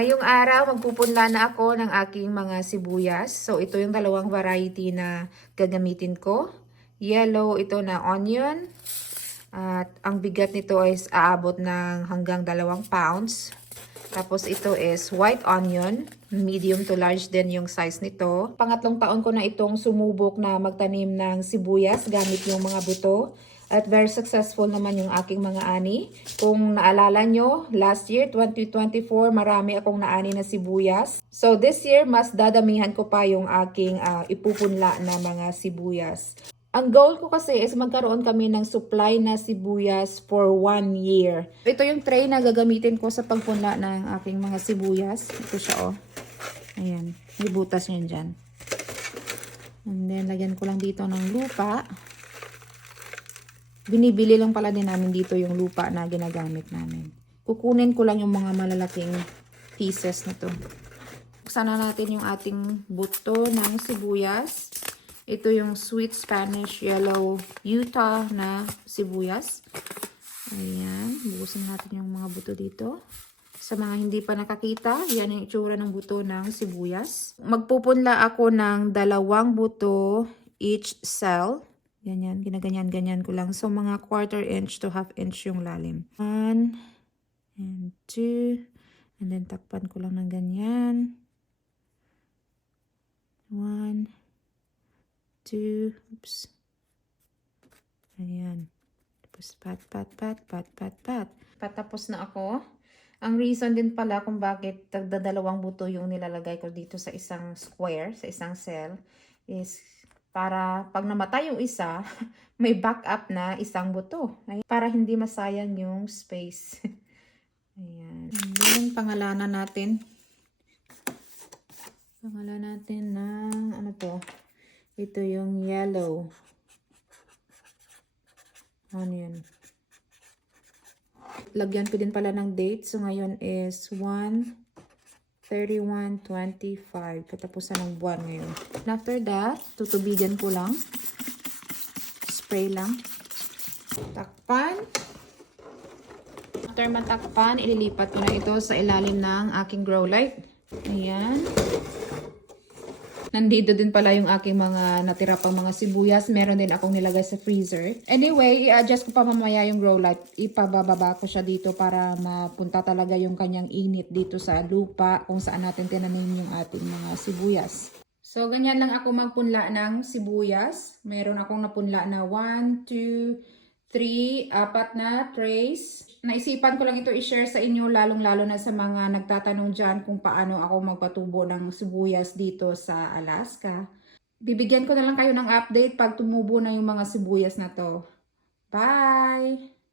Ngayong araw, magpupunla na ako ng aking mga sibuyas. So, ito yung dalawang variety na gagamitin ko. Yellow, ito na onion. At ang bigat nito is aabot ng hanggang 2 pounds. Tapos ito is white onion. Medium to large din yung size nito. Pangatlong taon ko na itong sumubok na magtanim ng sibuyas gamit yung mga buto. At very successful naman yung aking mga ani. Kung naalala nyo, last year, 2024, marami akong naani na sibuyas. So this year, mas dadamihan ko pa yung aking ipupunla na mga sibuyas. Ang goal ko kasi is magkaroon kami ng supply na sibuyas for 1 year. Ito yung tray na gagamitin ko sa pagpunla ng aking mga sibuyas. Ito siya oh. Ayan, may butas yan dyan. And then, lagyan ko lang dito ng lupa. Binibili lang pala din namin dito yung lupa na ginagamit namin. Kukunin ko lang yung mga malalaking pieces nito. Buksan na natin yung ating buto ng sibuyas. Ito yung sweet Spanish yellow Utah na sibuyas. Ayan. Bukusin natin yung mga buto dito. Sa mga hindi pa nakakita, yan yung itsura ng buto ng sibuyas. Magpupunla ako ng 2 buto each cell. Ganyan, ginaganyan-ganyan ko lang. So, mga 1/4 inch to 1/2 inch yung lalim. 1 and 2. And then, takpan ko lang ng ganyan. 1, 2. Oops. Ayan. Tapos, pat. Patapos na ako. Ang reason din pala kung bakit tagda-2 buto yung nilalagay ko dito sa isang square, sa isang cell, is para pag namatay yung isa, may backup na isang buto. Para hindi masayang yung space. Ayan. And then, pangalanan natin. Pangalanan natin ng, ano to? Ito yung yellow onion. Lagyan ko din pala ng date. So, ngayon is 1/31/25. Katapusan ng buwan ngayon. And after that, tutubigan ko lang. Spray lang. Takpan. After matakpan, ililipat ko na ito sa ilalim ng aking grow light. Ayan. Nandito din pala yung aking mga natira pang mga sibuyas. Meron din akong nilagay sa freezer. Anyway, i-adjust ko pa mamaya yung grow light. Ipababa ko siya dito para mapunta talaga yung kanyang init dito sa lupa kung saan natin tinanim yung ating mga sibuyas. So, ganyan lang ako magpunla ng sibuyas. Meron akong napunla na 1, 2, 3, 4 na trays. Naisipan ko lang ito i-share sa inyo lalong-lalo na sa mga nagtatanong dyan kung paano ako magpatubo ng sibuyas dito sa Alaska. Bibigyan ko na lang kayo ng update pag tumubo na yung mga sibuyas na to. Bye!